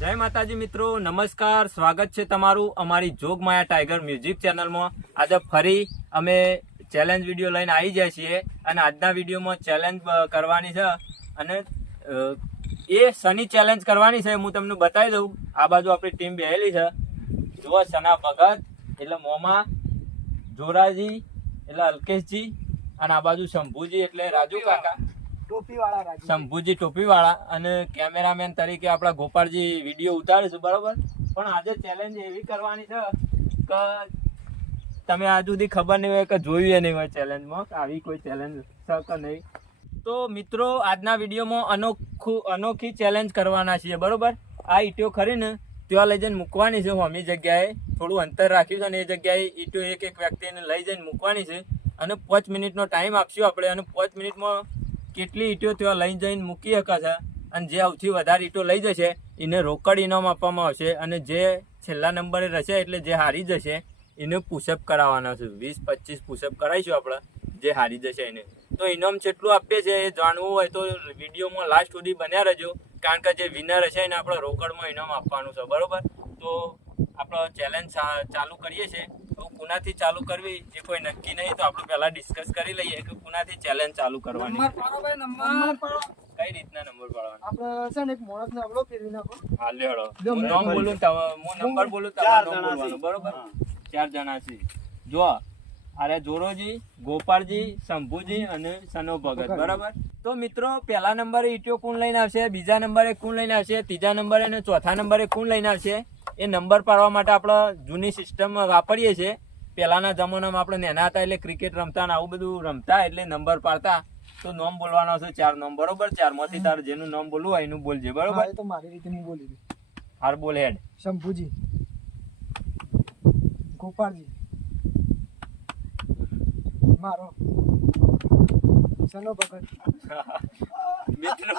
જય માતાજી મિત્રો, નમસ્કાર. સ્વાગત છે તમારું અમારી જોગમાયા ટાઈગર મ્યુઝિક ચેનલમાં. આજે ફરી અમે ચેલેન્જ વિડીયો લઈને આવી જાય છીએ અને આજના વિડીયોમાં ચેલેન્જ કરવાની છે અને એ શનિ ચેલેન્જ કરવાની છે. હું તમને બતાવી દઉં. આ બાજુ આપણી ટીમ બેહેલી છે. જુઓ, સના ભગત એટલે મોમા, જોરાજી એટલે અલ્કેશજી અને આ બાજુ શંભુજી એટલે રાજુ કાકા, શંભુજી ટોપીવાળા અને કેમેરામેન તરીકે આપણા ગોપાળજી વિડીયો ઉતારીશું, બરોબર. પણ આજે ચેલેન્જ એવી કરવાની છે કે તમે આજ સુધી ખબર નહીં હોય કે જોયું નહીં હોય ચેલેન્જમાં કે આવી કોઈ ચેલેન્જ છે કે નહીં. તો મિત્રો, આજના વિડીયોમાં અનોખી ચેલેન્જ કરવાના છીએ, બરોબર. આ ઈંટો ખરીને ત્યાં લઈ જઈને મૂકવાની છે. અમી જગ્યાએ થોડું અંતર રાખ્યું છે અને એ જગ્યાએ ઈંટો એક વ્યક્તિને લઈ જઈને મૂકવાની છે અને 5 મિનિટનો ટાઈમ આપશું આપણે. અને 5 મિનિટમાં કેટલી ઈંટો ત્યાં લઈ જઈને મૂકી શકાશે અને જે સૌથી વધારે ઈંટો લઈ જશે એને રોકડ ઇનામ આપવામાં આવશે અને જે છેલ્લા નંબરે રહેશે એટલે જે હારી જશે એને પુશઅપ કરાવવાના છે. 20-25 પુશઅપ કરાવીશું આપણે જે હારી જશે એને. તો ઇનામ કેટલું આપીએ છે એ જાણવું હોય તો વિડીયોમાં લાસ્ટ સુધી બન્યા રહેજો, કારણ કે જે વિનર હશે એને આપણે રોકડમાં ઇનામ આપવાનું છે, બરોબર. તો આપણે ચેલેન્જ ચાલુ કરીએ છીએ. તો કુનાથી ચાલુ કરવી એ કોઈ નક્કી નહીં, તો આપણે પહેલા ડિસ્કસ કરી લઈએ કે કુનાથી ચેલેન્જ ચાલુ કરવાની. કઈ રીતના નંબર પાડવાનો? આપણે છે ને એક માણસને અવળો ફેરવી નાખો. હા લેડો, હું નામ બોલું, હું નંબર બોલું, તમારું નામ બોલવાનું, બરોબર. 4 જણા છે. જો અરે જોરોજી, ગોપાળજી, શંભુજી અને સનો ભગત, બરાબર. તો મિત્રો, પહેલા નંબરે ઈટો કોણ લઈને આવશે, બીજા નંબરે કોણ લઈને આવશે, ત્રીજા નંબરે અને ચોથા નંબરે કોણ લઈને આવશે, એ નંબર પાડવા માટે આપણે જૂની સિસ્ટમ વાપરીએ છીએ. પહેલાના જમાનામાં આપણે નાના હતા એટલે ક્રિકેટ રમતા ને આવું બધું રમતા એટલે નંબર પાડતા. તો નામ બોલવાનો છે 4 નામ, બરોબર. 4 માંથી તારે જેનું નામ બોલવું હોય એનું બોલજે, બરોબર. તો મારી રીતે હું બોલી દઉં. હાર બોલ હેડ. શંભુજી, ગોપાળજી, મારો સનો ભગત. મિત્રો,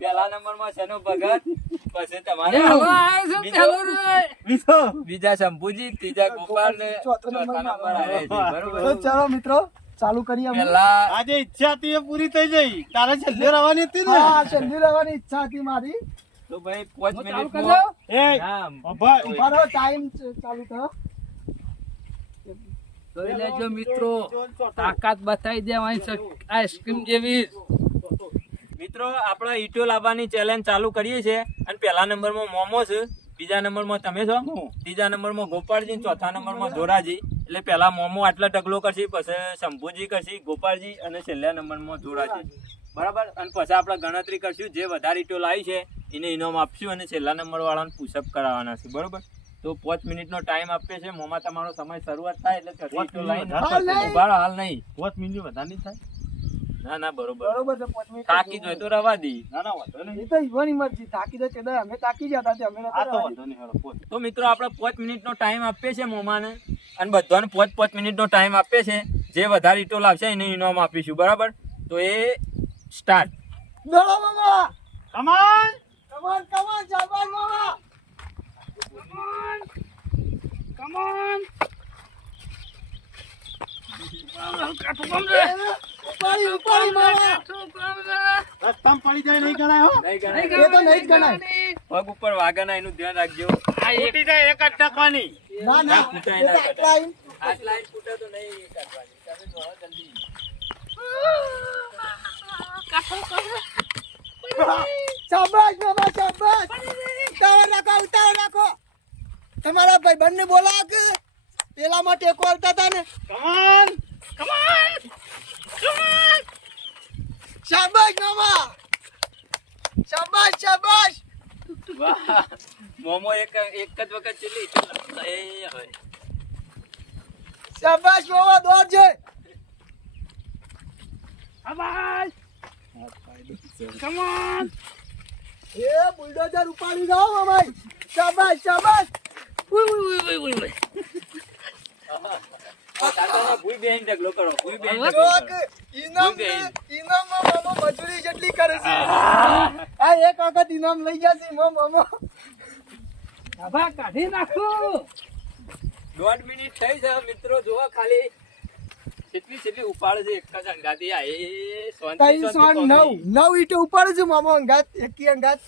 પહેલા નંબરમાં સનો ભગત, પછી તમારે બીજા શંભુજી, ત્રીજા ગોપાલ ને ચોથા નંબર આવે છે, બરોબર. તો ચાલો મિત્રો ચાલુ કરીએ. પહેલા આજે ઈચ્છા હતી એ પૂરી થઈ ગઈ. તારે છેલ્લે રહેવાની હતી ને? હા, છેલ્લી રહેવાની ઈચ્છા હતી મારી. તો ભાઈ 5 મિનિટ એ મારો ટાઈમ ચાલુ થયો. જોઈ લેજો મિત્રો, તાકાત બતાવી દેવાની આઈસ્ક્રીમ જેવી. મિત્રો, આપણે ઈંટો લાવવાની ચેલેન્જ ચાલુ કરીએ છીએ અને પહેલા નંબરમાં મોમો છે, બીજા નંબરમાં તમે છો, ત્રીજા નંબરમાં ગોપાળજી, ચોથા નંબરમાં જોરાજી. એટલે પહેલા મોમો આટલા ઢગલો કરશે, પછી શંભુજી કરશે, ગોપાળજી અને છેલ્લા નંબરમાં જોરાજી, બરાબર. અને પછી આપણે ગણતરી કરશું, જે વધારે ઈંટો લાવી છે એને ઇનામ આપશું અને છેલ્લા નંબર વાળાને પુશઅપ કરાવવાના છે, બરોબર. તો 5 મિનિટનો ટાઈમ આપીએ છીએ. મોમાં તમારો સમય શરૂઆત થાય એટલે ઈંટો લાવીને ઉભા હાલ નહીં. 5 મિનિટ વધારે નહીં થાય? ના ના, બરોબર. બરોબર છે. 5 મિનિટ થાકી જોઈ તો રવા દી. ના ના, વાંધો નહીં. એ તો ઈવાની મરજી. થાકી જાય તે અમે થાકી જતા તે અમે આ તો નતા. વાંધો નહીં. હેલો, પોત. તો મિત્રો, આપણે 5 મિનિટનો ટાઈમ આપીએ છીએ મોમાને અને બધાને 5 મિનિટનો ટાઈમ આપીએ છીએ. જે વધારે ઈંટો લાવશે એને ઇનામ આપીશું, બરાબર. તો એ સ્ટાર્ટ. દોડો મામા, કમાન કમાન કમાન, શાબાશ મામા. ઉપાડી ઉપાડી મામા. રસ્તામાં પડી જાય નહીં ગણાય હો. એ તો નહીં જ ગણાય. પગ ઉપર વાગના એનું ધ્યાન રાખજો. તૂટી જાય એક જ ટકવાની. ના ના, કૂટાય એ ના તો આટલા આવીને આ સ્લાઇડ ફૂટે તો નહીં કાઢવાની. તમે જોવો જલ્દી. શાબાશ મામા, શાબાશ. ઉતાવળ રાખો, ઉતાવળ રાખો. તમારા ભાઈ બંને બોલા કે પેલામાં ટેકો આવતા હતા ને. કમાન શાબાશ મામા, શાબાશ શાબાશ. વાહ, મોમો એક જ વખત ચીલી ઈંટો એ હવે શાબાશ મામા, દોડ છે. એ બુલડોઝર ઉપાડી જાઓ મામા. શાબાશ શાબાશ. ભૂઈ બેન ઢગલો કરો. ભૂઈ બેન જો ઢગલો કે કરો. ઇનામમાં મામા મજૂરી જેટલી કરે છે. આ એક વખત ઇનામ લઈ જશે મામા. કાઢી નાખો. 1.5 મિનિટ થઈ છે મિત્રો. જોવા ખાલી કેટલી ઉપાડે છે એક જ અંગાતી. આ એ શાંતિ શાંતિ 9 ઈંટો ઉપાડે છે મામા. અંગાત એકી અંગાત.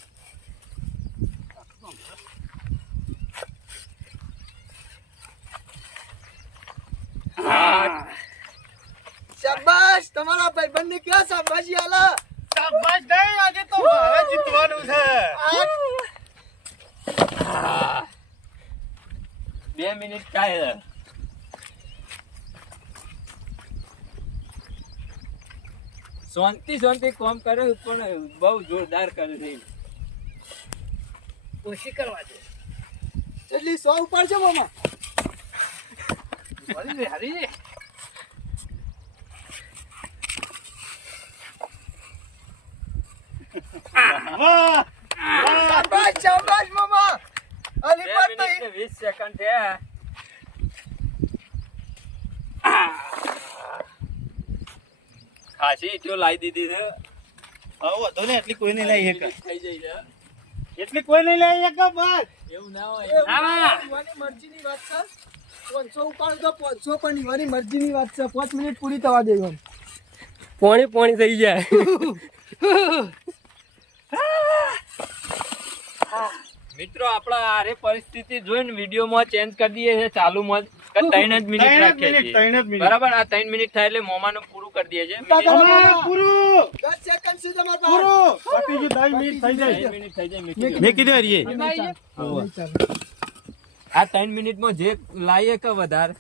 શાબાશ તમારા ભાઈબંધ ને ક્યાં શાબાશી આલે શાબાશ નહીં, આજે તો મારે જીતવાનું છે. 2 મિનિટ થાય. શાંતિ કામ કરે પણ બહુ જોરદાર કરે છે. ઓછી કરવા દે. એટલી 100 ઉપર છે મામા વળી રે હરી. વાહ! શાબાશ શાબાશ મામા અલી 2 પર તો મિનિટ ને 20 સેકન્ડ થયા. ખાસી ઈંટો લાવી દીધી છે. હવે વધુ ને એટલી કોઈ નહીં લઈ શકે. થઈ જાય છે. એટલી કોઈ નહીં લઈ શકે બસ. એવું ના હોય. ઈવાની મરજીની વાત છે 500 ઉપાડ તો 500 પણ ઈવાની મરજીની વાત છે 5 મિનિટ પૂરી થવા દેવાની પોણી થઈ જાય. મિત્રો આપણા આરે પરિસ્થિતિ જોઈને વિડીયોમાં ચેન્જ કરી દઈએ છે ચાલુમાં જ. 3 જ મિનિટ રાખીએ છીએ. 3 જ મિનિટ. બરાબર આ 3 મિનિટ થાય એટલે મોમાનું પૂરું કરી દઈએ છીએ. અમારે પૂરું 10 સેકન્ડ સુધી તમારે પૂરું પતી ગયું. 10 મિનિટ થઈ જાય. 3 મિનિટ થઈ જાય. મેં કીધું હરીએ. આ 3 મિનિટમાં જે લાવીએ કે વધારે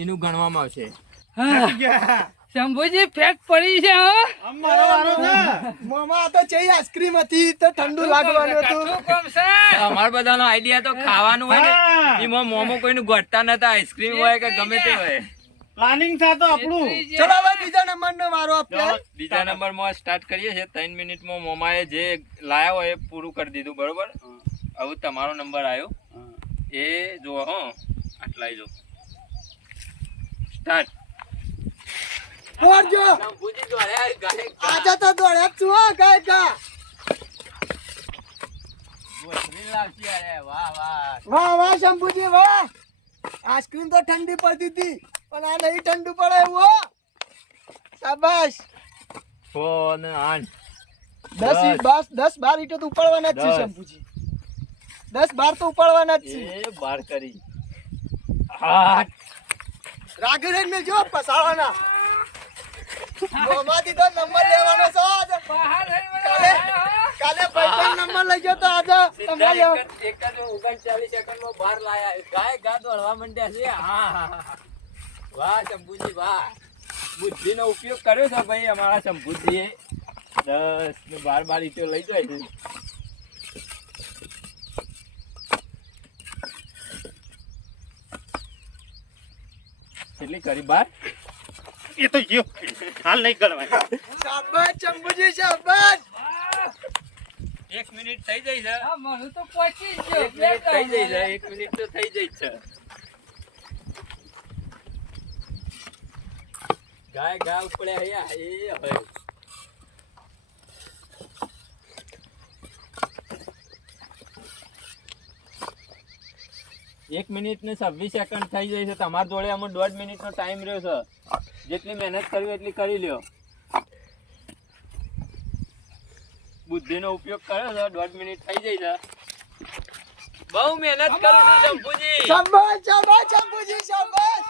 એનું ગણવામાં આવશે. શંભુજી ફેક પડી છે હો. અમારો વારો છે. મામા આ તો ચઈ આઈસ્ક્રીમ હતી તો ઠંડુ લાગવાનું હતું શું કામ છે? અમારા બધાનો આઈડિયા તો ખાવાનું હોય હા. ને એમાં મોમો કોઈનું ગોઠતા નતા. આઈસ્ક્રીમ હોય કે ગમે તે હોય. પ્લાનિંગ થતો આપણું. ચલો હવે બીજા નંબર નો વારો આપ્યા બીજા નંબરમાં સ્ટાર્ટ કરીએ છીએ. 3 મિનિટમાં મોમાએ જે લાયા હોય એ પૂરું કરી દીધું. બરોબર હવે તમારો નંબર આવ્યો એ જુઓ. આટલા જો સ્ટાર્ટ. દોડજો આજે તો દોડ્યા જ છું હો કાય કા વાહ વાહ. વાહ વાહ શંભુજી વાહ આઈસ્ક્રીમ તો ઠંડી પડતી હતી પણ આ નહીં ઠંડુ પડે એવું હો શાબાશ 4 ને 8 10 12 ઈટો તો ઉપાડવાના જ છે 10. શંભુજી 10 12 તો ઉપાડવાના જ છે એ બાર કરી 8 રાગડે ને જો પસાવાના મોમાંથી તો નંબર લેવાનો છે આજે બહાર રહી કાલે કાલે ભાઈબંધ નંબર લઈ ગયો તો આજે સીધા તમારે એક જ 39 સેકન્ડમાં બાર લાયા. ગાય ગા દોડવા માંડ્યા છે. વાહ શંભુજી વાહ. બુદ્ધિનો ઉપયોગ કર્યો છે ભાઈ અમારા શંભુજીએ. 10 ને 12 ઈંટો લઈ જાય છે. કેટલી કરી બાર? એ તો ગયો. હાલ નહીં કરવાય. શાબાશ શંભુજી શાબાશ 1 મિનિટ થઈ જાય છે. હા, મને તો પહોંચી જ ગયો. 1 મિનિટ થઈ જાય છે. 1 મિનિટ તો થઈ જાય છે. ગાય ગા ઉપડ્યા હૈયા. એ હવે 1 મિનિટ ને 26 સેકન્ડ થઈ જાય છે. તમારા જોડે આમાં 1.5 મિનિટનો ટાઈમ રહ્યો છે. જેટલી મહેનત કરવી એટલી કરી લ્યો. બુદ્ધિનો ઉપયોગ કર્યો છે. 1.5 મિનિટ થઈ જાય છે. બહુ મહેનત કરું છું શંભુજી. શાબાશ શાબાશ શંભુજી શાબાશ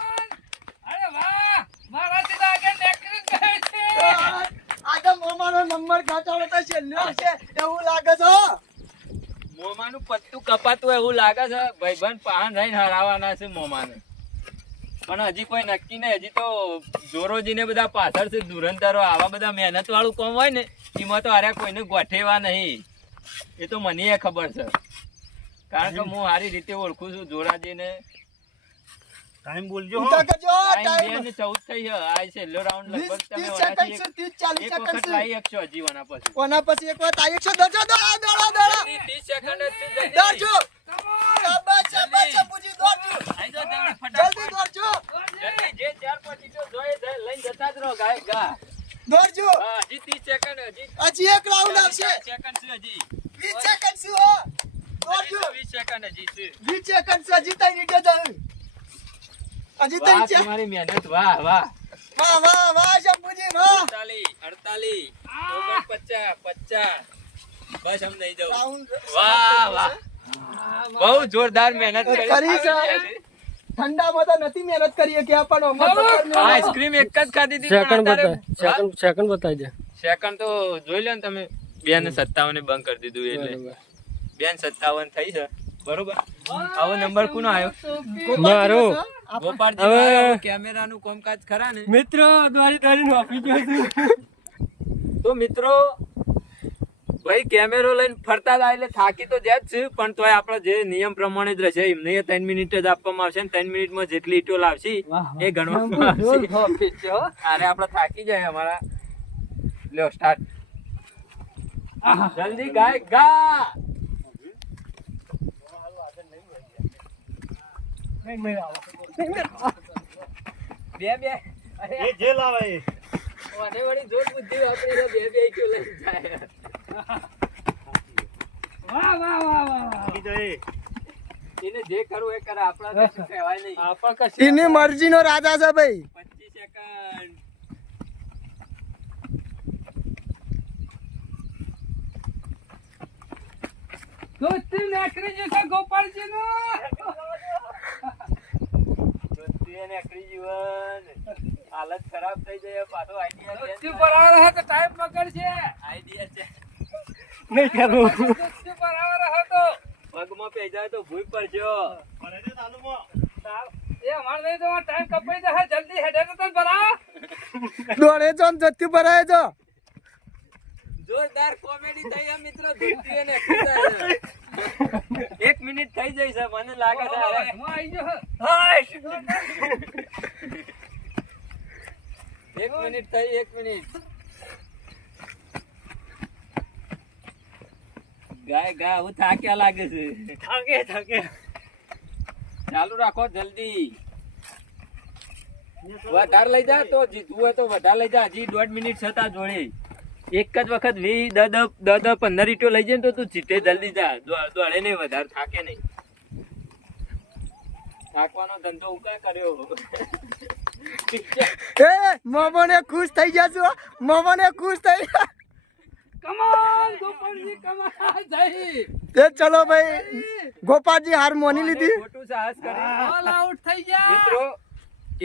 અરે વાહ, મારાથી તો આગળ નીકળી ગયો છે. આજે મોમાનો નંબર કાઢવાનો તો છેલ્લો છે એવું લાગે છે મોમાનું પત્તું કપાતું એવું લાગે છે. ભાઈબંધ પાન રહીને હરાવાના છે મોમાને. પણ હજી કોઈ નક્કી નહીં. હજી તો જોરોજીને બધા પાછળ છે. ધુરંધરો આવા બધા મહેનત વાળું કામ હોય ને એમાં તો આર્યા કોઈને ગોઠેવા નહીં. એ તો મને ખબર છે કારણ કે હું સારી રીતે ઓળખું છું જોરાજીને. ટાઈમ બોલજો. ઉતા કરજો ટાઈમ 2 ટાઈમ ને 14 થઈ છે. આ છેલ્લો રાઉન્ડ લગભગ 30 તમે સેકન્ડ ઓનાથી છે 30 40 એક સેકન્ડ વખત છે લાવી શકશો હજી ઓના પછી. કોના પછી એક વાર તારીખ છે દોડો દોડો દોડો દોડો 30 સેકન્ડ જ છે. જલ્દી. દોડજો શાબાશ શાબાશ શંભુજી દોડજો આઈ જાઓ જલ્દી જલ્દી ફટાફટ. દોડજો જલ્દી જે 4-5 ઈંટો જોઈએ છે લઈને જતા જ રહો. ગાય ગા. દોડજો હા, હજી 30 સેકન્ડ. હજી એક રાઉન્ડ આવશે 4 સેકન્ડ છે હજી. 20 સેકન્ડ છે હો દોડજો 20 સેકન્ડ હજી છે. 20 સેકન્ડ છે હજી તઈ નીચે જાવ હજી તઈ વાહ છે તમારી મહેનત. વાહ વાહ. વાહ વાહ વાહ શંભુજી વાહ 48 49 50 બસ હમ નહીં જાઉં. રાઉન્ડ વાહ વાહ બહુ જોરદાર મહેનત કરી કરી છે. ઠંડામાં તો નથી મહેનત કરીએ કે પણ અમારે તો કરને આઈસ્ક્રીમ એક જ ખાધી હતી પણ અત્યારે સેકન્ડ બતાવી દે. સેકન્ડ તો જોઈ લો ને તમે 2:57 બંધ કરી દીધું એટલે 2:57 થઈ છે બરોબર. હવે નંબર કોનો આવ્યો? મારો. ગોપાળજી આવ્યો. કેમેરાનું કામકાજ ખરા ને મિત્રો દ્વારી વાપરી ગયો છું. તો મિત્રો ભાઈ કેમેરો લઈને ફરતા હતા એટલે થાકી તો જાય જ છે પણ તોય આપણે જે નિયમ પ્રમાણે જ રહેશે એમને 3 મિનિટ જ આપવામાં આવશે ને 3 મિનિટમાં જેટલી ઈટો લાવશે એ ગણવામાં આવશે. અરે આપણે થાકી જાય અમારા. લ્યો સ્ટાર્ટ. જલ્દી ગાય ગા. બે એ જે લાવે એ. મને વળી જોર બુદ્ધિ વાપરી બે ઈટો લઈને જાય. એને જે કરવું એ કરે આપણા કશું કહેવાય નહીં. એની મરજીનો રાજા છે ભાઈ. 25 સેકન્ડ. દોસ્તી નાખરી જશે ગોપાળજીનું. દોસ્તી અને આખરી જીવન હાલત ખરાબ થઈ જાય પાછો દોસ્તી બરાબર હતો ટાઈમ પકડશે. આઈડિયા છે નહીં કરું. દોસ્તી બરાબર હતો. પગમાં પે જાય તો ભૂઈ પડજો. એ અમારે નહીં તો ટાઈમ કપાઈ જશે. જલ્દી હેડે તો તને બરાબર. દોડે જો ને જતી ભરાય જો. જોરદાર કોમેડી થઈ આ મિત્રો. દોસ્તી અને આખરી જાય. 1 મિનિટ થઈ જાય છે મને લાગે છે હવે. હું આવી ગયો. 1 મિનિટ થઈ 1 મિનિટ. ગાય હું થાક્યા લાગે છે. થાકે. ચાલુ રાખો જલ્દી. વધારે લઈ જા તો જીતવું હોય તો વધારે લઈ જા. હજી 1.5 મિનિટ છતાં જોડે એક જ વખત 20 10 15 ઈટો લઈ જાય તો તું જીતે. જલ્દી જા. દોડે નહીં વધારે થાકે નહીં. થાકવાનો ધંધો ઉકા કર્યો. એ મોમોને ખુશ થઈ જશું. મોમોને ખુશ થઈ ગયા. કમાલ ગોપાળજી કમાલ જઈ. તે ચલો ભાઈ ગોપાળજી હાર મોની લીધી. ખોટું સાહસ કરી ઓલ આઉટ થઈ ગયા. મિત્રો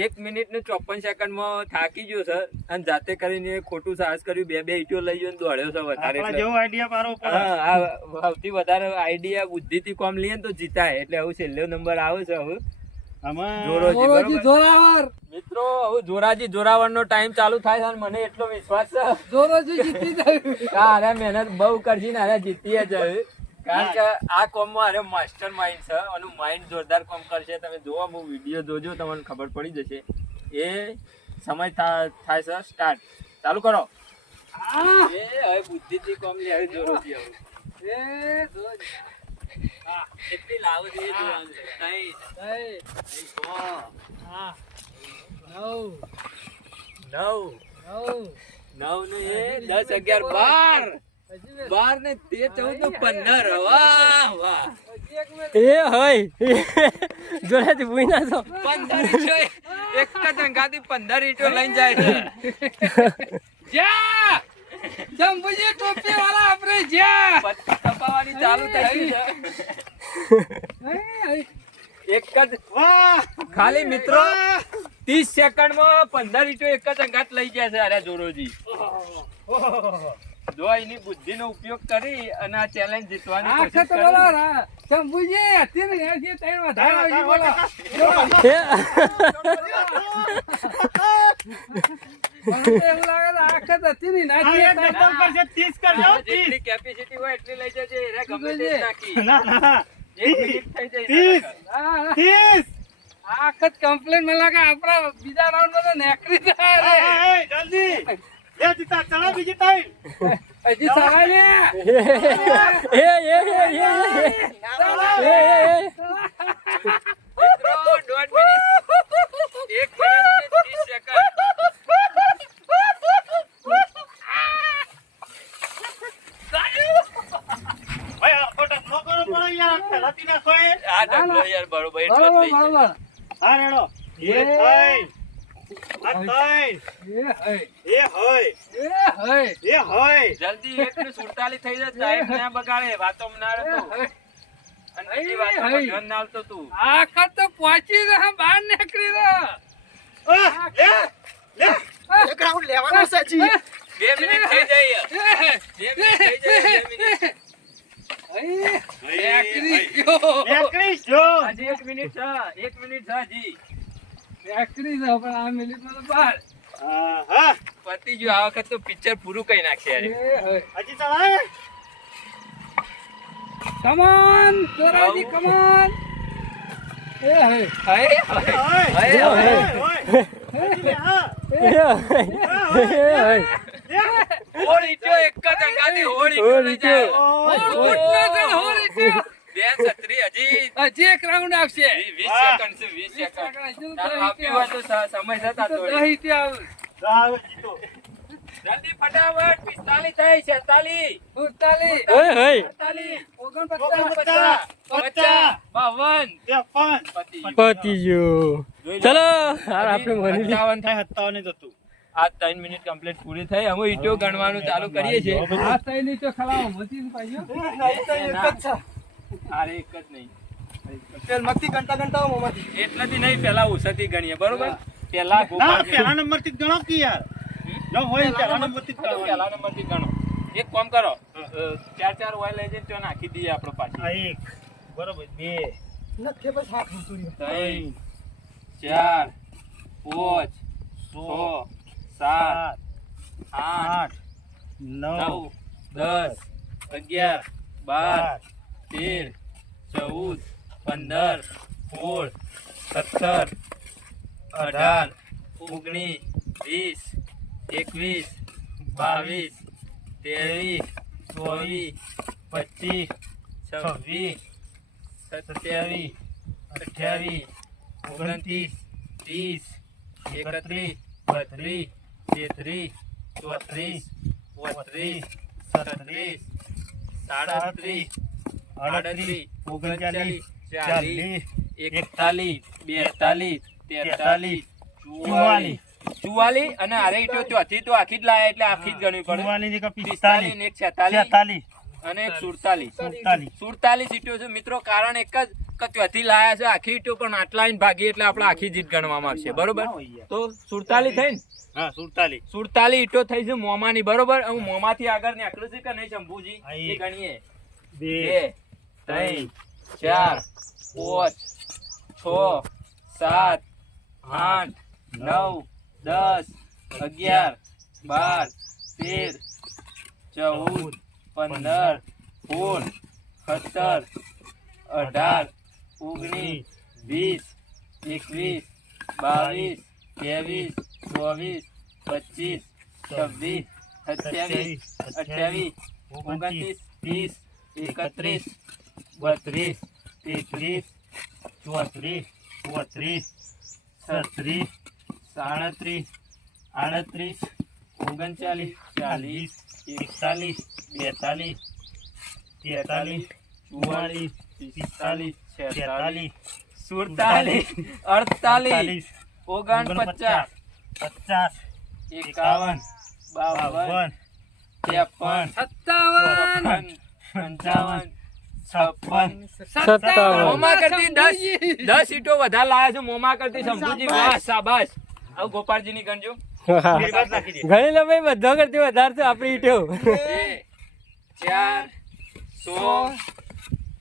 1 મિનિટ ને 54 સેકન્ડમાં થાકી ગયો છે અને જાતે કરીને ખોટું સાહસ કર્યું. બે ઈટો લઈ ગયો ને દોડ્યો છે વધારે. આપણા જેવો આઈડિયા પારો પડે. હા, આ સૌથી વધારે આઈડિયા બુદ્ધિથી કામ લઈએ ને તો જીતાય. એટલે હવે છેલ્લો નંબર આવે છે હવે આમાં જોરોજી. જોરોજી બરોબર? જોરાવર. મિત્રો હવે જોરાજી જોરાવરનો ટાઈમ ચાલુ થાય છે અને મને એટલો વિશ્વાસ છે જોરોજી જીતી ગયું. કે અરે મહેનત બહુ કરશે ને અરે જીતી જાય. કારણ કે આ કોમમાં અરે માસ્ટર માઇન્ડ છે. એનું માઇન્ડ જોરદાર કામ કરશે. તમે જોવો હું વિડીયો જોજો તમને ખબર પડી જશે. એ સમય થાય છે સ્ટાર્ટ. ચાલુ કરો. એ હવે બુદ્ધિથી કામ લે. હવે જોરોજી હવે એ જોરોજી. હા કેટલી લાવો છે એ જોવાનું છે. જય. હા. 9 9 ને 10 11 12 ને 13 14 15. વાહ વાહ. એ હોય જોડેથી ભૂઈ ના છો. 15 ઈટો એક જ અંગાથી 15 ઈટો લઈને જાય છે. જા જંબુજી ટોપી વાળા આપણે જા. પત્તી કપાવાની ચાલુ થઈ છે. એક જ ખાલી મિત્રો 30 સેકન્ડમાં 15 ઈટો એક જ અંગાત લઈ જાય છે. અરે જોરોજી જો એની બુદ્ધિનો ઉપયોગ કરી અને આ ચેલેન્જ જીતવાની આ કોશિશ તો કરી. બોલો શંભુજી અત્યારે યાર ત્રણ વધારે આવી બોલો. મને તો એવું લાગે છે આ વખત હતી ને નાખી આ એક ડબલ કરશે 30 કરજો આ જેટલી કેપેસિટી હોય એટલી લઈ જજે. એને ગમે તે નાખી. ના 1 મિનિટ થઈ જાય. 30 આ વખત કમ્પ્લેન મને લાગે આપણા બીજા રાઉન્ડ માં તો નેકરી જાય. એ જલ્દી એ જીતા ચલો બીજી ટાઈમ. હજી સવાય ને મિત્રો 1.5 મિનિટ 1 મિનિટ ને 30 સેકન્ડ. ભાઈ આ ફોટો નો કરો પડો યાર ખેલાતી ના કોઈ. આ ઢગલો યાર બરોબર એટલો જ લઈ જાય. બરોબર. હા રેડો એ થઈ એ હોય જલ્દી 1:47 થઈ જાય. ટાઈમ ના બગાડે. વાતો ના રહેતો. અને બીજી વાતોમાં ધ્યાન ના આપતો તું. આખા તો પહોંચી રહ્યા, બહાર નીકળી રહ્યા. એક રાઉન્ડ લેવાનો છે જી. 2 મિનિટ થઈ જાય. 2 મિનિટ થઈ જાય. 2 મિનિટ. નીકળી ગયો. નીકળી જો. હજી 1 મિનિટ છે. 1 મિનિટ છે હજી. નીકળી જાઓ, પણ આ મિનિટમાં તો બહાર. આહા. પતી ગયું. આ વખત તો પિક્ચર પૂરું કરી નાખશે યાર. હજી ચલાવે. Come on, ચોરાજી, come on. હે, હે. ઓય, ઓય, ઓય. હજી લે, હા. હોળ ઈટ્યો એક જ અંગાથી હોળ ઈટ્યો લઈ જાય. ફૂટનો છે ને, હોળી છે. બે છત્રી હજી હજી એક રાઉન્ડ આવશે. 20 સેકન્ડ છે. 20 સેકન્ડ. તારે આપી હોય તો સમય જતા તો થોડી. દહીં ત્યાં આવે. ચાલ, જીતો. જલ્દી ફટાફટ. 45 થઈ. 46 48, 48 49, 50, 52 53, પતી ગયું. પતી ગયું. ચલો હાર આપણે મળી લઈએ. 57 થાય. 57 જ હતું. આ 3 મિનિટ કમ્પ્લીટ પૂરી થઈ. અમે ઈટો ગણવાનું ચાલુ કરીએ છીએ. આ થઈને તો ખલાવો મચી પાછો. અરે એક જ નહીં. પેલ મસ્તી ગણતા ગણતા મોમાંથી. એટલાથી નહીં, પેલા ઉષાથી ગણીએ બરોબર. પેલા ના, ગોપાલજી. પહેલા નંબરથી જ ગણો કે યાર. જો હોય પહેલા નંબરથી જ હા, તો ગણવાનું. પહેલા નંબરથી ગણો. એક કામ કરો, 4 ઓઇલ લઈ જઈને ત્યાં નાખી દઈએ આપણે પાછી. આ એક. બરોબર. 2, નખે બસ હાથ મૂકી. 3 4 5 6 7 8 9, 9 10 11 12 13 14 15 16 17 18 19 20 21 22 23 24 25 26 27 28 29 30 31 32 33 34 35 37 38 39 40 41 42 43 44 અને અરે ઈટો ચોથી તો આખી જ લાયા એટલે આખી જ ગણવી પડે. 44 ને 45 ને 45, એક 46 46, અને એક 47 47. 47 ઈટો છે મિત્રો. કારણ એક જ કે ત્યાંથી લાયા છે આખી ઈટો, પણ આટલા આઈને ભાગી એટલે આપણે આખી જીત ગણવામાં આવશે બરોબર. તો 47 થઈ ને, હા, 47. 47 ઈટો થઈ છે મોમાની બરોબર. હું મોમાથી આગળ નીકળું છું કે નહીં શંભુજી હા, એ ગણીએ. 2, 2 3 4 5 6 7 8 9 10 11 12 13 14 15 16 17 18 19 20 21 22 23 24 25 26 27 28 29 30 31 32 33 34 35 36 37 38 39 40 41 42 43 44 45 46 47 48 49 50, 51 52 53 57, 55 56 57. મોમા કરતી 10 સીટો વધારે લાયા છે. મોમા કરતી શંભુજી, વાહ શાબાશ. હવે ગોપાલજી ની ગણજો. ગણી લો ભાઈ, બધો કરતી વધારે છે આપણી ઈટો. 2 4 6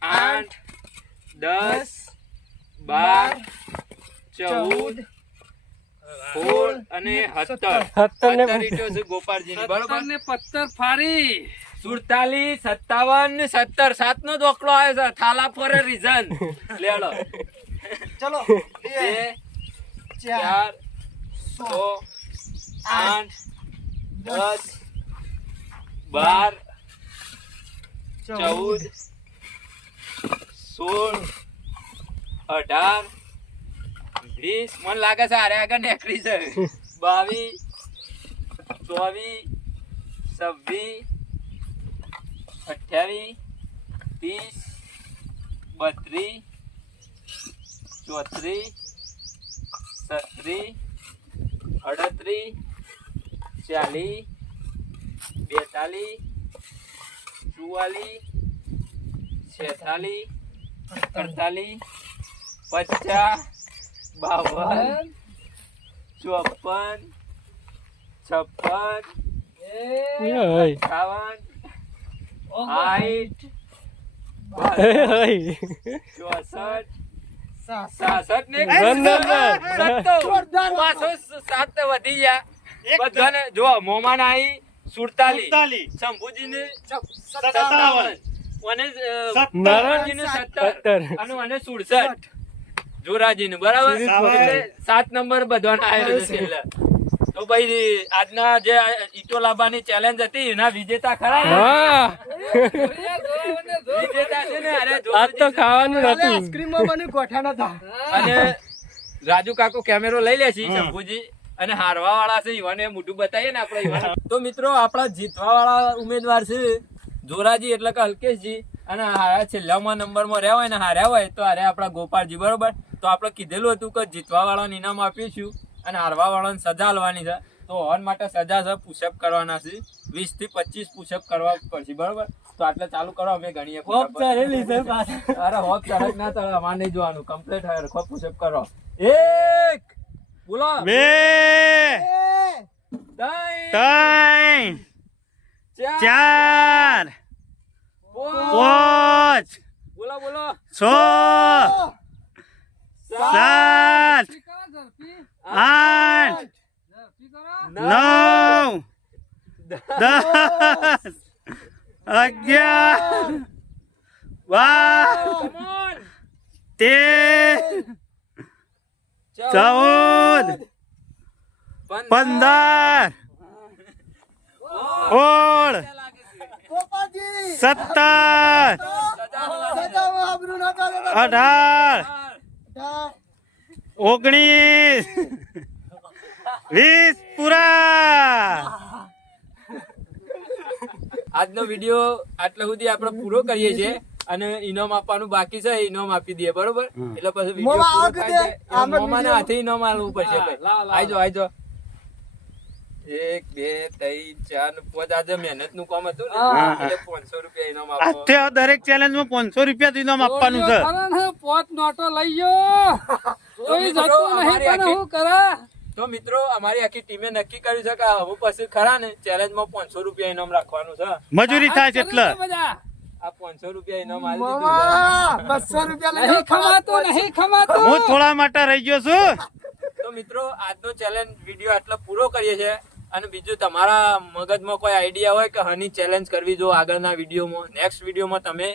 8 10 12 14 16 અને 17 17 ને 17 ઈટો છે ગોપાલજી ની બરોબર. 17 ને 15 ફાડી. 47 57 ને 17 7 નો દાખલો આવ્યો છે. Thala for a reason. લેડો. ચલો 2 4 6 8 10 12 14 16 18 20 મને લાગે છે આરે આગળ નીકળી છે. 22 24 26 28 30 32 34 36 38 40 42 44 46 48 50 52 54 56 ઓય. 58 60 64 ને જોરદાર. 507 તો વધી ગયા બધાને જો મોમાન આઈ 47 શંભુજીને 57 અને નારાયણજીને 17 અને મને 67 જોરાજીને બરાબર એટલે 7 નંબર બધાને આવેલો છે છેલ્લે. તો ભાઈ આજના જે ઈટો લાવવાની ચેલેન્જ હતી એના વિજેતા ખરા ને? હા વિજેતા છે ને અરે આજ તો ખાવાનું નતું આઈસ્ક્રીમમાં મને ગોઠા નતા. અને રાજુ કાકો કેમેરો લઈ લે છે શંભુજી અને હારવા વાળા છે ઈવાને મોઢું બતાવીએ ને આપણે ઈવાને. તો મિત્રો આપણા જીતવા વાળા ઉમેદવાર છે જોરાજી એટલે કે અલ્કેશજી અને હારા છેલ્લામાં નંબરમાં રહ્યા હોય ને હાર્યા હોય તો હારે આપણા ગોપાલજી બરોબર. તો આપણે કીધેલું હતું કે જીતવા વાળાને ઇનામ આપીશું અને હારવા વાળાને સજા આલવાની છે. તો હવન માટે સજા છે પુશઅપ કરવાના છે 20 થી 25 પુશઅપ કરવા પડશે બરોબર. તો આટલે ચાલુ કરો અમે ગણીએ હોપ ચરેલી છે પાછા. અરે હોપ ચડક ના ચડે અમારે નહીં જોવાનું કમ્પ્લીટ હરખો પુશઅપ કરો. 1 બોલો 2 એ, 3 4 5 બોલો બોલો 6 7 8 9 10 11 12 13 14 ગોપાલજી 17 સજામાં આબરૂ ના કરે તો 18 ઢા. 19 20 પૂરા. આજનો વિડિયો આટલા સુધી આપણે પૂરો કરીએ છીએ અને ઇનામ આપવાનું બાકી છે ઇનામ આપી દઈએ બરોબર. એટલે પછી વિડિયો મોમાં પૂરો આવો થાય કે છે. આમાં મોમાને વિડિયો- હાથે ઇનામ આલવું પડશે ભાઈ. આઈજો 1 2 3 4 5 આજે મહેનત નું કામ હતું ને એટલે 500 રૂપિયા ઇનામ આપો. આજથી દરેક ચેલેન્જ માં 500 રૂપિયા ઇનામ આપવાનું છે. પોત નોટો લઈ ગયો કોઈ મિત્રો, જતું નહીં અમારી પણ આખી- હું કરા તો મિત્રો અમારી આખી ટીમે નક્કી કર્યું છે કે હવે પછી ખરા ને ચેલેન્જ માં 500 રૂપિયા ઇનામ રાખવાનું છે. મજૂરી થાય છે એટલે બધા આ 500 રૂપિયા ઇનામ આલી દીધું છે. મોમાં 200 રૂપિયા લઈ નહીં ખમાતું નહીં ખમાતું હું થોડા માટે રહી ગયો છું. તો મિત્રો આજનો ચેલેન્જ વિડીયો આટલો પૂરો કરીએ છીએ. અને બીજું તમારા મગજમાં કોઈ આઈડિયા હોય કે હની ચેલેન્જ કરવી જો આગળના વિડીયોમાં નેક્સ્ટ વિડીયોમાં તમે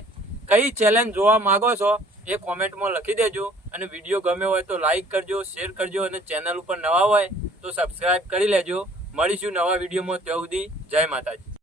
કઈ ચેલેન્જ જોવા માંગો છો એ કોમેન્ટમાં લખી દેજો. અને વિડીયો ગમે હોય તો લાઈક કરજો શેર કરજો અને ચેનલ ઉપર નવા હોય તો સબસ્ક્રાઇબ કરી લેજો. મળીશું નવા વિડીયોમાં ત્યાં સુધી જય માતાજી.